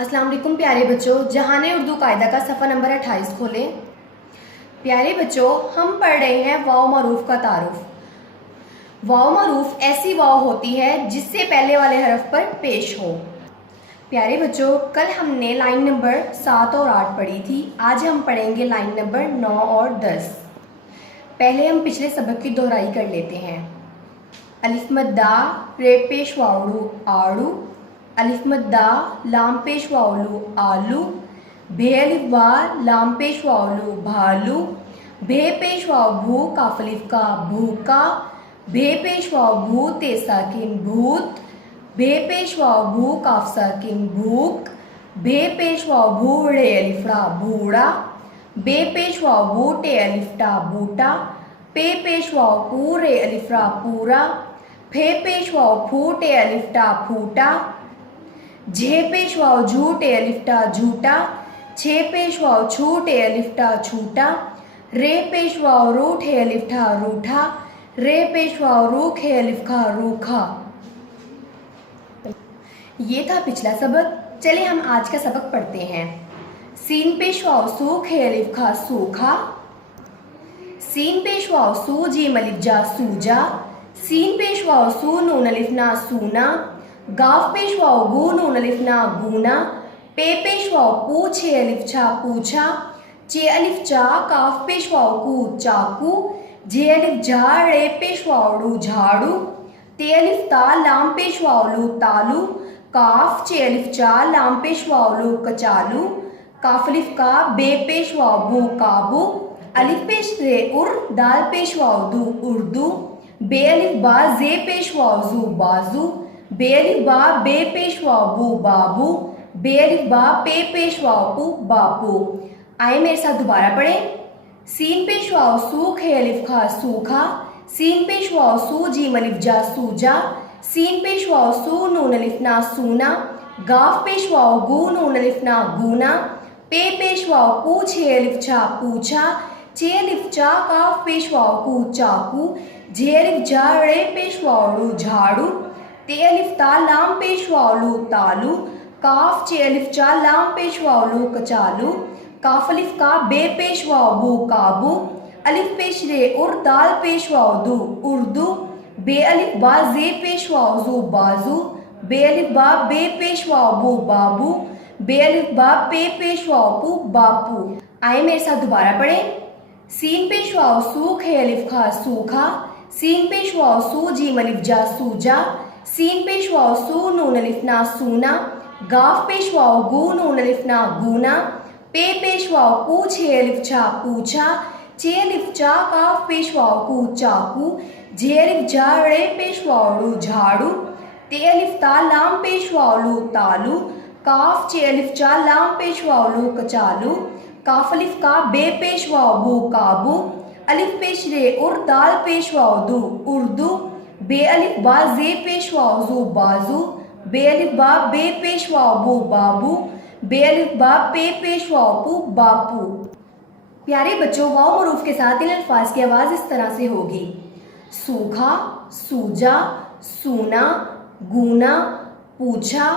अस्सलाम वालेकुम प्यारे बच्चों, जहाने उर्दू कायदा का सफ़ा नंबर 28 खोलें। प्यारे बच्चों, हम पढ़ रहे हैं वाव मरूफ का तारुफ। वाव मरूफ ऐसी वाव होती है जिससे पहले वाले हरफ पर पेश हो। प्यारे बच्चों, कल हमने लाइन नंबर 7 और 8 पढ़ी थी। आज हम पढ़ेंगे लाइन नंबर 9 और 10। पहले हम पिछले सबक की दोहराई कर लेते हैं। अलिफ मद्दा रे पेश वावड़ू आड़ू, अलिफ मद्दा लाम पेश वावलू आलू, भे अलिफ वा लाम पेश वावलू भालू, भे पेश वाव भू काफ अलिफ का भूका, भे पेश वाव भू ते साकिन भूत, भे पेश वाव भू काफ साकिन भूक, भे पेश वाव भू रे अलिफड़ा भूड़ा, बे पेश वाव भू टे अलिफटा बूटा, पे पेश वाव पू रे अलिफड़ा पूरा, फे पेश वाव फू टे अलिफटा फूटा, झे पेश वाव झूटे अलिफ्टा झूटा, छे पेश वाव छूटे अलिफ्टा छूटा, रे पेश वाव रूठे अलिफ्टा रूठा, रे पेश वाव रूखे अलिफा रूखा। ये था पिछला सबक। चले हम आज का सबक पढ़ते हैं। सीन पेश वाव सूखे अलिफ खा सूखा, सीन पेश वाव सू जीम अलिफ जा सूजा, सीन पेश वाव सू नून अलिफ ना सूना, गाफ पेश वाव गू नून अलिफ ना गूना, पे पेश वाव पू छे अलिफ छा पूछा, चे अलिफ चा काफ पेश वाव कू चाकू, जे अलिफ झा रे पेश वावड़ू झाड़ू, ते अलिफ ता लाम पेश वावलू तालू, काफ चे अलिफ चा लाम पेश वावलू कचालू, काफ अलिफ का बे पेश वाव बू काबू, अलिफ पेश रे उर दाल पेश वाव दू उर्दू, बे अलिफ बा जे पेश वाव जू बाजू, बे अलिफ बा बे पेश वाव बू बाबू, बे अलिफ बा पे पेश वाव पू बापू। आए मेरे साथ दोबारा पढ़ें। सीन पेश वाव सूख है अलिफ खा सूखा, सीन पेश वाव सू जीम अलिफ जा सूजा, सीन पेश वाव सू नून अलिफ ना सूना, गाफ पेश वाव गू नून अलिफ ना गूना, पे पेश वाव पू छे अलिफ छा पूछा, चे अलिफ चा काफ पेश वाव कू चाकू, जे अलिफ जा रे पेश वावड़ू झाड़ू, ते अलिफ ता लाम पेश वावलू तालू, काफ चे अलिफ चा लाम पेश वावलू कचालू, काफ अलिफ का बे पेश वाव बू काबू, अलिफ पेश रे उर दाल पेश वाव दू उर्दू, बे अलिफ बा जे पेश वाव जू बाजू, बे अलिफ बा बे पेश वाव बू बाबू, बे अलिफ बा पे पेश वाव पू बापू। आए मेरे साथ दोबारा पढ़ें। सीन पेश वाव सूख है अलिफ खा सूखा, सीन पेश वाव सू जीम अलिफ जा सूजा, सीन पेश वाव सू नून अलिफ ना सूना, गाफ पेश वाव गू नून अलिफ ना गूना, पे पेश वाव पू छे अलिफ छा पूछा, चे अलिफ चा काफ पेश वाव कू चाकू, जे अलिफ जा रे पेश वावड़ू झाड़ू, ते अलिफ ता लाम पेश वावलू तालू, काफ चे अलिफ चा लाम पेश वावलू कचालू, काफ अलिफ का बे पेश वाव बू काबू, अलिफ पेश रे उर दाल पेश वाव दू उर्दू, बे अलिफ बा जे पेश वाव जू बाजू, बे अलिफ बा बे पेश वाव बू बाबू, बे अलिफ बा पे पेश वाव पू बापू। प्यारे बच्चों, वाव मरूफ के साथ इन अल्फाज की आवाज़ इस तरह से होगी। सूखा, सूजा, सूना, गूना, पूछा,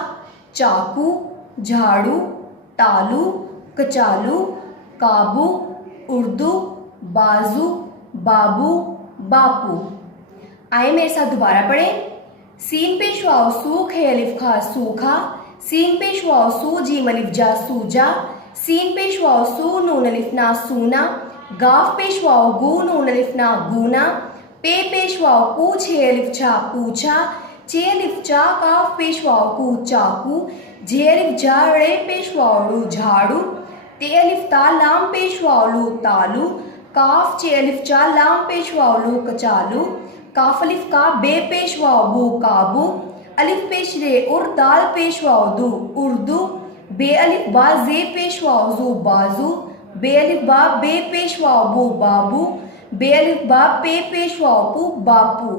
चाकू, झाड़ू, तालू, कचालू, काबू, उर्दू, बाजू, बाबू, बापू। आए मेरे साथ दोबारा पढ़ें। सीन पेश वाव सूख है अलिफ खा सूखा, सीन पेश वाव सू जीम अलिफ जा सूजा, सीन पेश वाव सू नून अलिफ ना सूना, गाफ पेश वाव गू नून अलिफ ना गूना, पे पेश वाव पू छे अलिफ छा पूछा, चे अलिफ चा काफ पेश वाव कू चाकू, जे अलिफ जा रे पेश वावड़ू झाड़ू, ते अलिफ ता लाम पेश वावलू तालू, काफ चे अलिफ चा लाम पेश वावलू कचालू, काफ अलिफ का बे पेश वाव बू काबू, अलिफ पेश रे उर दाल पेश वाव दू उर्दू, बे अलिफ बा जे पेश वाव जू बाजू, बे अलिफ बा बे पेश वाव बू बाबू, बे अलिफ बा पे पेश वाव पू बापू।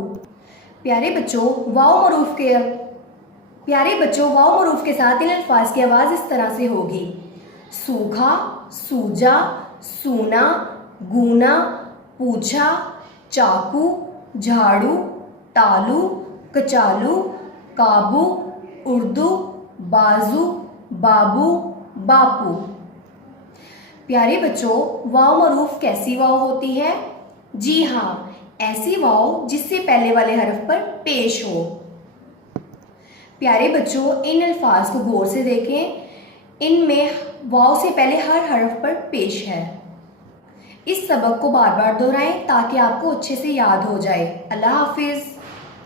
प्यारे बच्चों, वाव मरूफ के साथ इन अल्फाज की आवाज़ इस तरह से होगी। सूखा, सूजा, सूना, गूना, पूछा, चाकू, झाड़ू, तालू, कचालू, काबू, उर्दू, बाजू, बाबू, बापू। प्यारे बच्चों, वाव मरूफ कैसी वाव होती है? जी हाँ, ऐसी वाव जिससे पहले वाले हरफ पर पेश हो। प्यारे बच्चों, इन अल्फाज को गौर से देखें। इनमें वाव से पहले हर हरफ पर पेश है। इस सबक को बार बार दोहराएं ताकि आपको अच्छे से याद हो जाए। अल्लाह हाफिज़।